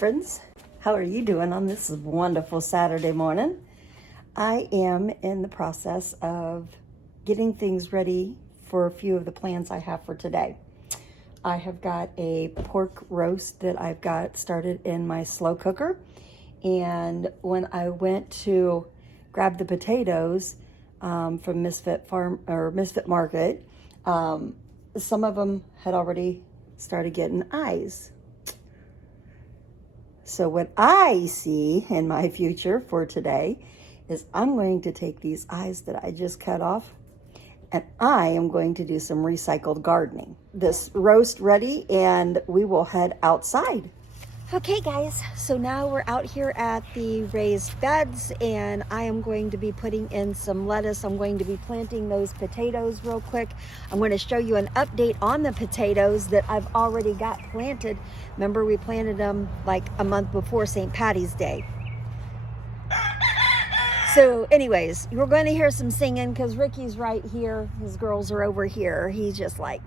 friends. How are you doing on this wonderful Saturday morning? I am in the process of getting things ready for a few of the plans I have for today. I have got a pork roast that I've got started in my slow cooker. And when I went to grab the potatoes from Misfit Market, some of them had already started getting eyes. So what I see in my future for today is I'm going to take these eyes that I just cut off and I am going to do some recycled gardening. This roast ready and we will head outside. Okay guys, so now we're out here at the raised beds and I am going to be putting in some lettuce. I'm going to be planting those potatoes real quick. I'm going to show you an update on the potatoes that I've already got planted. Remember, we planted them like a month before St. Patty's Day. So anyways, you're going to hear some singing because Ricky's right here. His girls are over here. He's just like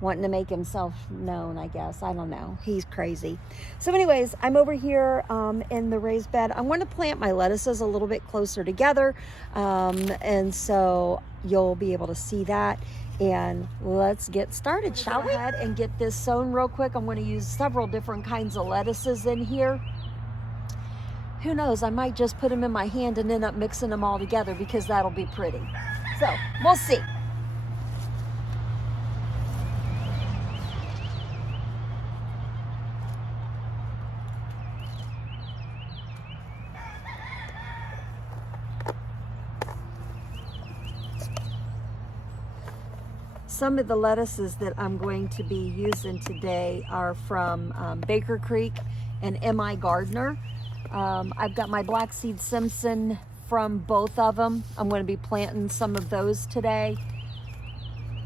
wanting to make himself known, I guess. I don't know. He's crazy. So anyways, I'm over here in the raised bed. I'm going to plant my lettuces a little bit closer together. And so you'll be able to see that. And let's get started, shall we? Go ahead and get this sown real quick. I'm going to use several different kinds of lettuces in here. Who knows? I might just put them in my hand and end up mixing them all together because that'll be pretty. So we'll see. Some of the lettuces that I'm going to be using today are from Baker Creek and M.I. Gardner. I've got my Black Seed Simpson from both of them. I'm going to be planting some of those today.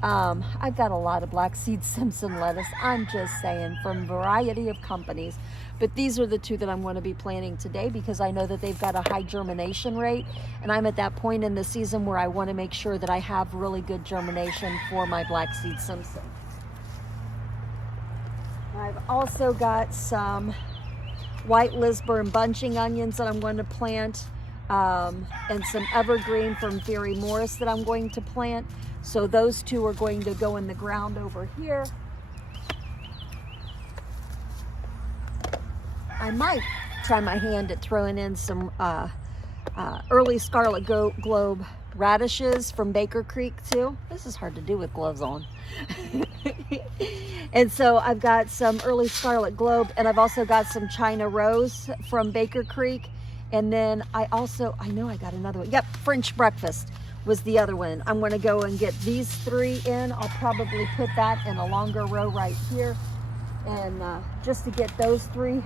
I've got a lot of Black Seed Simpson lettuce, I'm just saying, from a variety of companies. But these are the two that I'm going to be planting today because I know that they've got a high germination rate. And I'm at that point in the season where I want to make sure that I have really good germination for my Black Seed Simpson. I've also got some white Lisbon bunching onions that I'm going to plant, and some evergreen from Fairy Morris that I'm going to plant. So those two are going to go in the ground over here. I might try my hand at throwing in some early Scarlet Globe radishes from Baker Creek too. This is hard to do with gloves on. And so I've got some early Scarlet Globe, and I've also got some China Rose from Baker Creek. And then I know I got another one. Yep, French Breakfast was the other one. I'm going to go and get these three in. I'll probably put that in a longer row right here. And just to get those three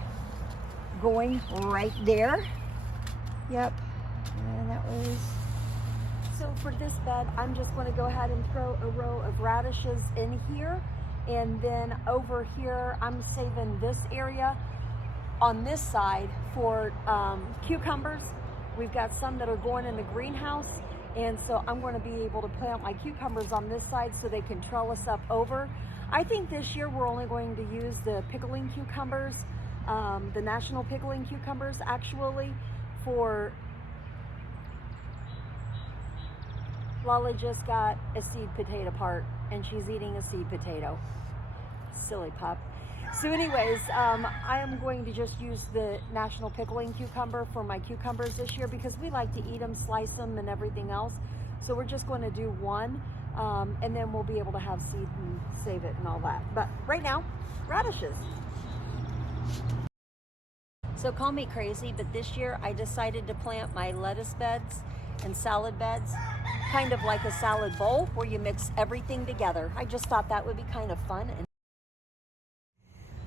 going right there. Yep, and that was... So for this bed, I'm just going to go ahead and throw a row of radishes in here. And then over here, I'm saving this area on this side for cucumbers. We've got some that are going in the greenhouse. And so I'm going to be able to plant my cucumbers on this side so they can trellis up over. I think this year we're only going to use the pickling cucumbers, the national pickling cucumbers actually, for... Lala just got a seed potato part and she's eating a seed potato. Silly pup. So anyways, I am going to just use the national pickling cucumber for my cucumbers this year because we like to eat them, slice them and everything else. So we're just going to do one and then we'll be able to have seed and save it and all that. But right now, radishes. So call me crazy, but this year I decided to plant my lettuce beds and salad beds kind of like a salad bowl where you mix everything together. I just thought that would be kind of fun.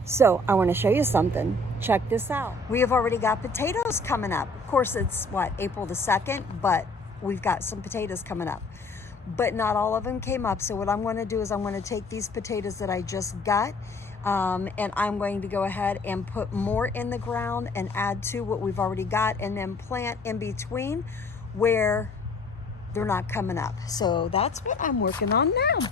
So I want to show you something. Check this out. We have already got potatoes coming up. Of course, it's April the 2nd, but we've got some potatoes coming up. But not all of them came up. So what I'm going to do is I'm going to take these potatoes that I just got and I'm going to go ahead and put more in the ground and add to what we've already got and then plant in between where they're not coming up. So that's what I'm working on now.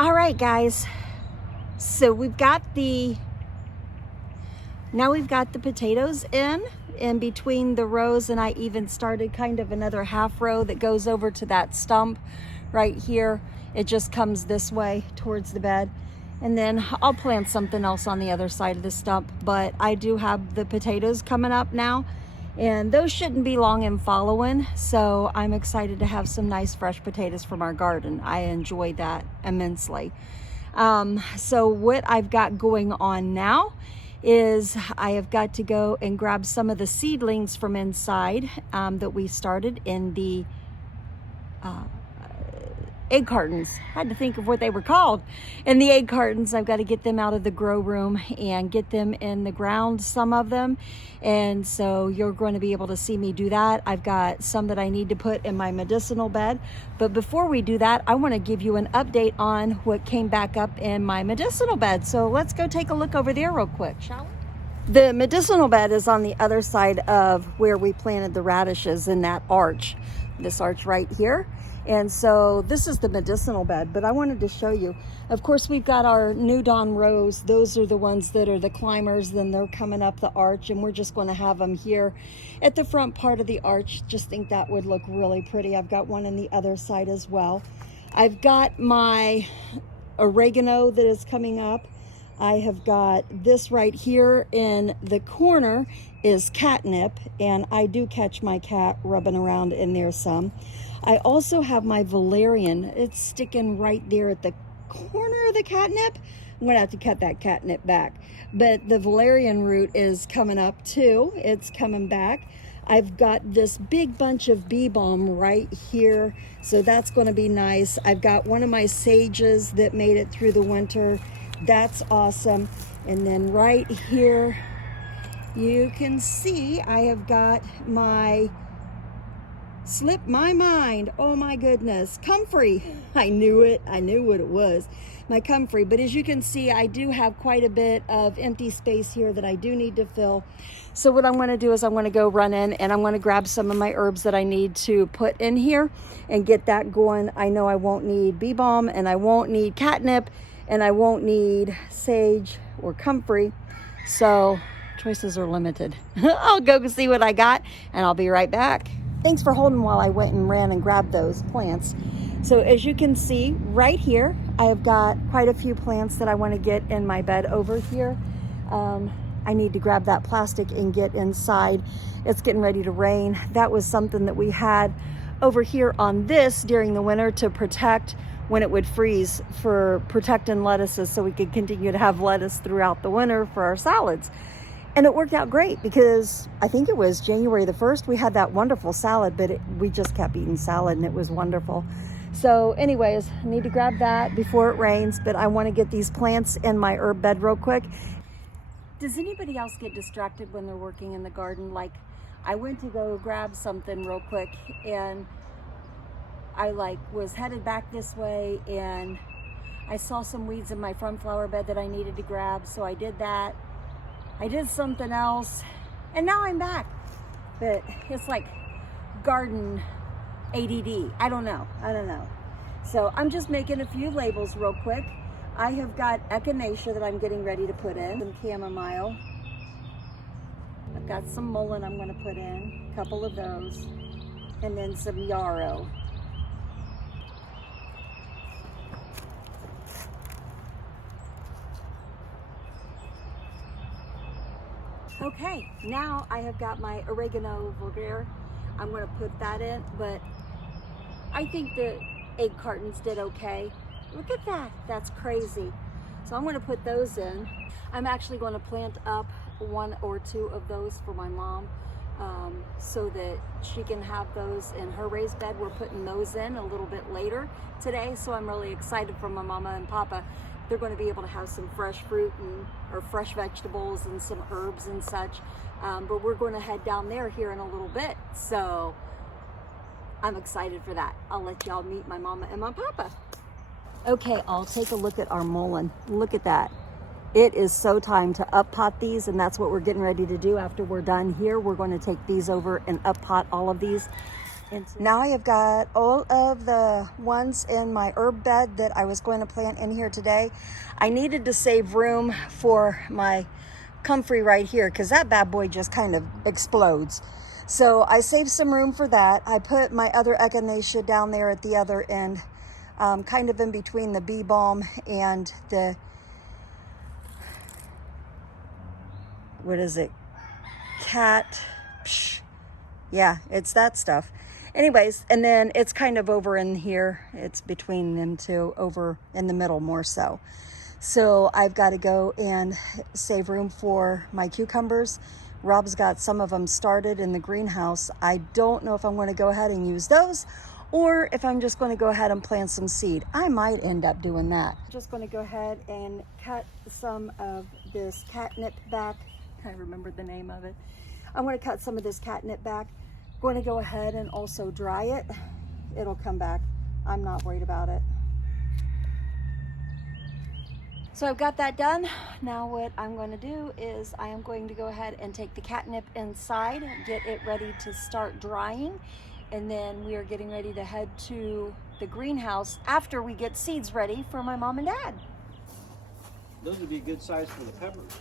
All right, guys. So we've got the potatoes in between the rows, and I even started kind of another half row that goes over to that stump right here. It just comes this way towards the bed. And then I'll plant something else on the other side of the stump, but I do have the potatoes coming up now, and those shouldn't be long in following. So I'm excited to have some nice fresh potatoes from our garden. I enjoy that immensely. So what I've got going on now is I have got to go and grab some of the seedlings from inside that we started in the egg cartons. I had to think of what they were called. In the egg cartons, I've got to get them out of the grow room and get them in the ground, some of them. And so you're going to be able to see me do that. I've got some that I need to put in my medicinal bed. But before we do that, I want to give you an update on what came back up in my medicinal bed. So let's go take a look over there real quick, shall we? The medicinal bed is on the other side of where we planted the radishes in that arch, this arch right here. And so this is the medicinal bed, but I wanted to show you. Of course, we've got our New Dawn rose. Those are the ones that are the climbers. Then they're coming up the arch, and we're just going to have them here at the front part of the arch. Just think that would look really pretty. I've got one on the other side as well. I've got my oregano that is coming up. I have got this right here in the corner is catnip, and I do catch my cat rubbing around in there some. I also have my valerian. It's sticking right there at the corner of the catnip. I'm gonna have to cut that catnip back. But the valerian root is coming up too. It's coming back. I've got this big bunch of bee balm right here, so that's gonna be nice. I've got one of my sages that made it through the winter. That's awesome. And then right here, you can see I have got my, slipped my mind, oh my goodness, comfrey. I knew it. I knew what it was, my comfrey. But as you can see, I do have quite a bit of empty space here that I do need to fill. So what I'm going to do is I'm going to go run in and I'm going to grab some of my herbs that I need to put in here and get that going. I know I won't need bee balm, and I won't need catnip, and I won't need sage or comfrey. So choices are limited. I'll go see what I got, and I'll be right back. Thanks for holding while I went and ran and grabbed those plants. So as you can see right here, I have got quite a few plants that I want to get in my bed over here. I need to grab that plastic and get inside. It's getting ready to rain. That was something that we had over here on this during the winter to protect when it would freeze, for protecting lettuces so we could continue to have lettuce throughout the winter for our salads. And it worked out great because I think it was January the 1st, we had that wonderful salad, but we just kept eating salad and it was wonderful. So anyways, I need to grab that before it rains, but I want to get these plants in my herb bed real quick. Does anybody else get distracted when they're working in the garden? Like, I went to go grab something real quick and I was headed back this way, and I saw some weeds in my front flower bed that I needed to grab. So I did that. I did something else, and now I'm back. But it's like garden ADD. I don't know. So I'm just making a few labels real quick. I have got echinacea that I'm getting ready to put in, some chamomile. I've got some mullein I'm going to put in, a couple of those, and then some yarrow. Okay, now I have got my oregano vulgare. I'm going to put that in, but I think the egg cartons did okay. Look at that, that's crazy. So I'm going to put those in. I'm actually going to plant up one or two of those for my mom so that she can have those in her raised bed. We're putting those in a little bit later today, so I'm really excited for my mama and papa. They're going to be able to have some fresh fruit or fresh vegetables and some herbs and such. But we're going to head down there here in a little bit. So I'm excited for that. I'll let y'all meet my mama and my papa. Okay, I'll take a look at our mullein. Look at that. It is so time to up pot these, and that's what we're getting ready to do after we're done here. We're going to take these over and up pot all of these. Now I have got all of the ones in my herb bed that I was going to plant in here today. I needed to save room for my comfrey right here because that bad boy just kind of explodes. So I saved some room for that. I put my other echinacea down there at the other end, kind of in between the bee balm and the, what is it? Yeah, it's that stuff. Anyways, and then it's kind of over in here. It's between them two, over in the middle more so. So I've got to go and save room for my cucumbers. Rob's got some of them started in the greenhouse. I don't know if I'm going to go ahead and use those or if I'm just going to go ahead and plant some seed. I might end up doing that. Just going to go ahead and cut some of this catnip back. I remember the name of it. I'm going to cut some of this catnip back. Going to go ahead and also dry it. It'll come back. I'm not worried about it. So I've got that done. Now what I'm going to do is I am going to go ahead and take the catnip inside, get it ready to start drying, and then we are getting ready to head to the greenhouse after we get seeds ready for my mom and dad. Those would be a good size for the peppers.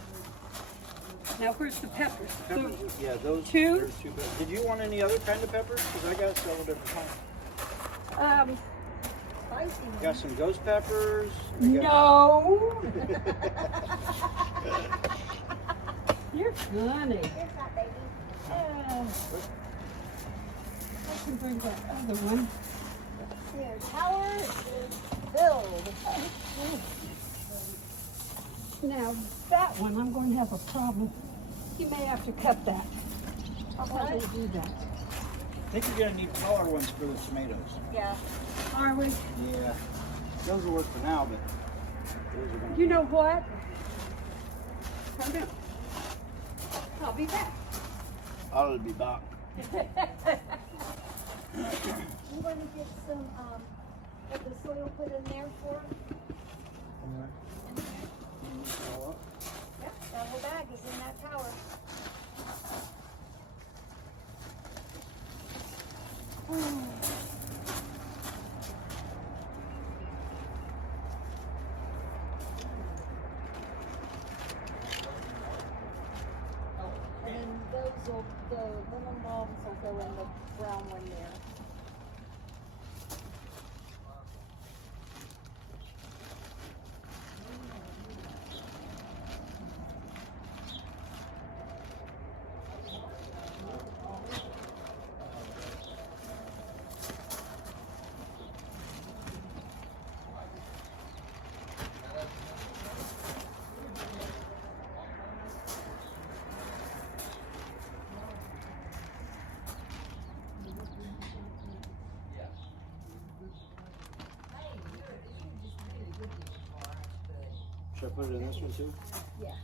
Now where's the peppers? Peppers, yeah, those two. There's two. Did you want any other kind of peppers? Because I got several different kinds. Got some ghost peppers. No. You're funny. Here's that baby. I can bring that other one. Your tower is filled. Now that one, I'm going to have a problem. You may have to cut that. I'll probably do that. I think you're going to need taller ones for the tomatoes. Yeah. Are we? Yeah. Those will work for now, but those are going to... You know what? Hold on. I'll be back. I'll be back. You want to get some of the soil put in there for? Yep, that whole bag is in that tower. And then those will, the lemon balms will go in the brown one there. Should I put it in this one too? Yeah.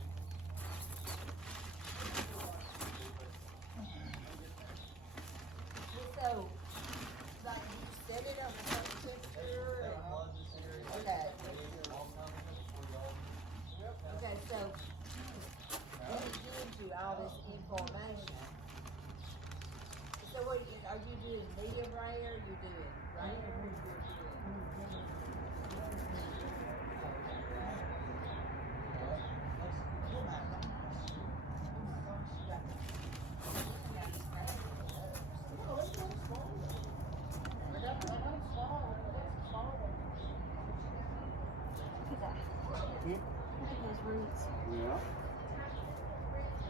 So, like, you set it on a certain temperature and, okay. Okay, so, when it gives you all this information, so what, are you doing medium rare, or you doing rare? Yeah.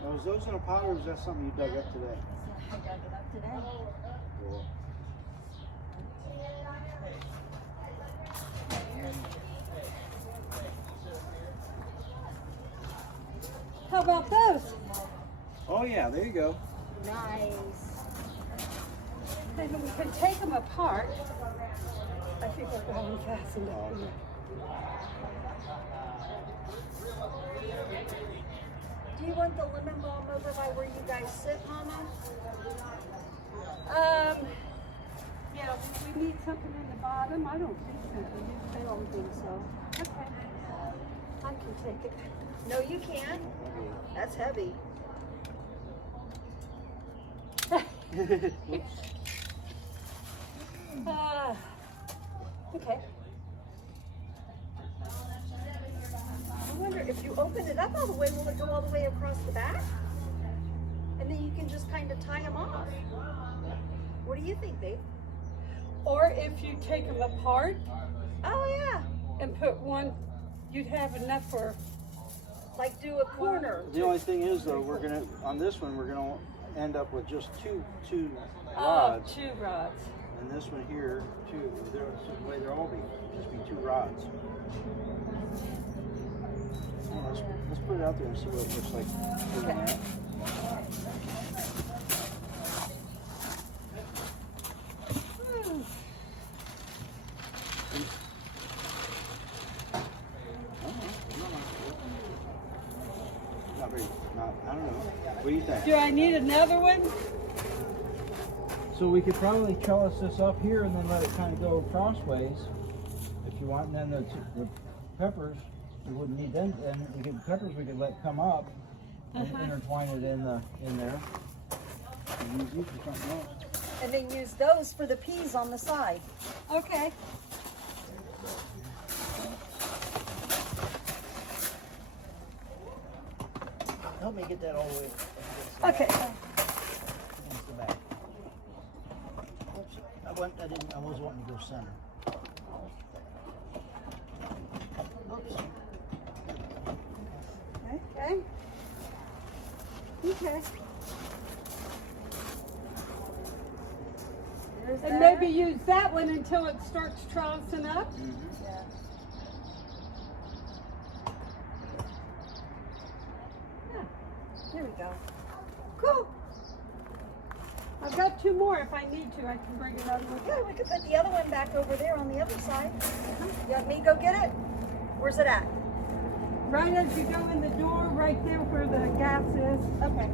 Now, is those in a pot or is that something you dug up today? I dug it up today. Cool. How about those? Oh yeah, there you go. Nice. And we can take them apart. I think they're going fast enough. Do you want the lemon balm over by where you guys sit, Mama? Yeah, we need something in the bottom. I don't think so. I don't think so. Okay. I can take it. No, you can't. That's heavy. Okay. I wonder if you open it up all the way, will it go all the way across the back? And then you can just kind of tie them off. What do you think, babe? Or if you take them apart Oh yeah, and put one, you'd have enough for. like do a corner. The only thing is though, we're gonna, on this one, we're gonna end up with just two Oh, rods. 2 rods. And this one here, too. The way they'll all be, just be 2 rods. Yeah, let's put it out there and see what it looks like doing that. Not very, I don't know. What do you think? Do I need another one? So we could probably trellis this up here and then let it kind of go crossways if you want. And then the peppers, we wouldn't need them. And we could, peppers we could let come up and intertwine it in there. And use these for something else. And then use those for the peas on the side. Okay. Help me get that all the way. Okay. Against the back. Oops. I was wanting to go center. Oops. Okay. Okay. There's And that. maybe use that one until it starts trouncing up. Yeah. Here we go. Cool. I've got 2 more. If I need to, I can bring another one. Yeah, we could put the other one back over there on the other side. You want me to go get it? Where's it at? Right as you go in the door, right there where the gas is. Okay.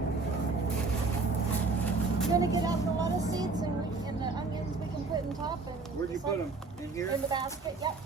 Gonna get out the lettuce seeds and the onions we can put in top and Where'd you put them? In here? in the basket. Yep.